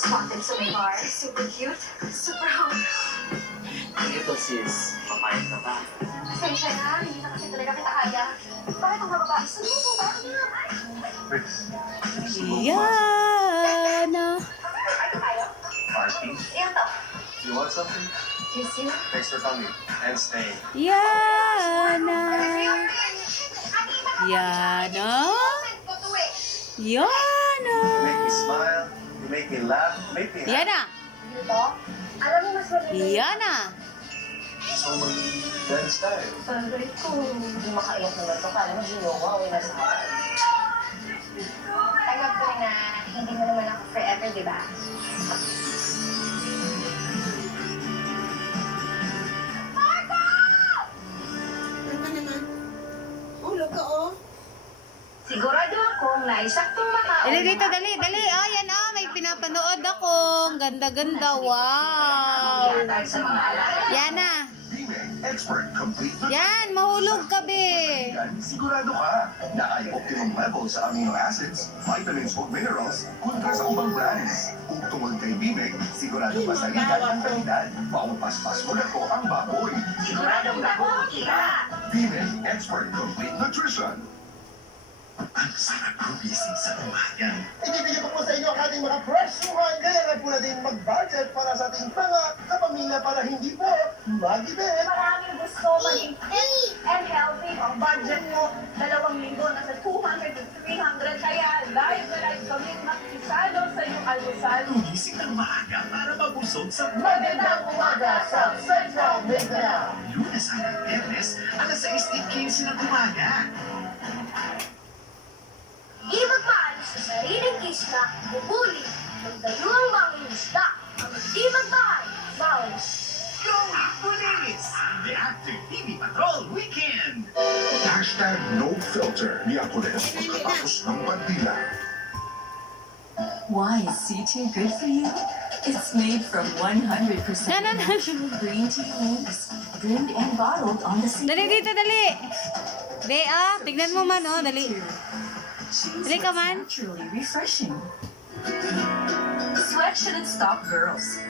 Spotted sa may bar. Super cute. Super hot. Ito sis, papayag ka ba? Pasensya na, hindi na kasi talaga kita kaya. Bakit ang mga babae? Sabihin mo, bakit nga? Yana. Ano tayo? Party? Iyan to. You want something? Kiss you? Thanks for coming and staying. Yana. Yana. Yana. You make me smile, you make me laugh, you make me happy. Yana. Ito? Alam mo, mas maganda yung Yana. So friends tayo. favorite ko. Hindi makaiyak naman to. Kala mo ginawa o nasa. Tanggap ko rin na hindi mo naman ako forever, di ba? Sigurado akong naisaktong makaon. Dali dito, dali, dali. Oh, yan oh, may pinapanood ako. Ang ganda-ganda. Wow. Sa mga alaala. Yana. Expert complete Yan, mahulog ka, be. sigurado ka na ay optimum level sa amino acids, vitamins o minerals kontra sa ubang brands. Kung tungkol kay Bimeg, sigurado masaligan ang kalidad. Paupaspas mo na ko ang baboy. Siguradong ako, tira. Bimeg Expert Complete Nutrition. Ang sarap gumising sa umaga. Ibibigay ko po sa inyo ang ating mga presyuhan, kaya nga po natin mag-budget para sa ating mga kapamilya para hindi po mag-ibig. Maraming gusto maging fit and healthy. Ang budget mo, 2 linggo, nasa 200 to 300. Kaya live na live kami makisalo sa iyong almusal. Gumising ng maaga para mabusog sa Magandang umaga sa Central Mindanao. Lunes hanggang Biyernes, alas 6:15 ng umaga. Di magmaalis sa sariling kisna, bubuli, magdayo ang mangingisda. Ang di magmahal, bawal. Going Pulis! The Active TV Patrol Weekend! Hashtag no filter Miyakules pagkatapos ng bandila. Why is C2 good for you? It's made from 100% natural green tea leaves, brewed and bottled on the same. Dali dito, dali. Dali, ah. Tignan mo man, oh. Dali. Choose Dali ka what's man. naturally refreshing. Sweat shouldn't stop girls.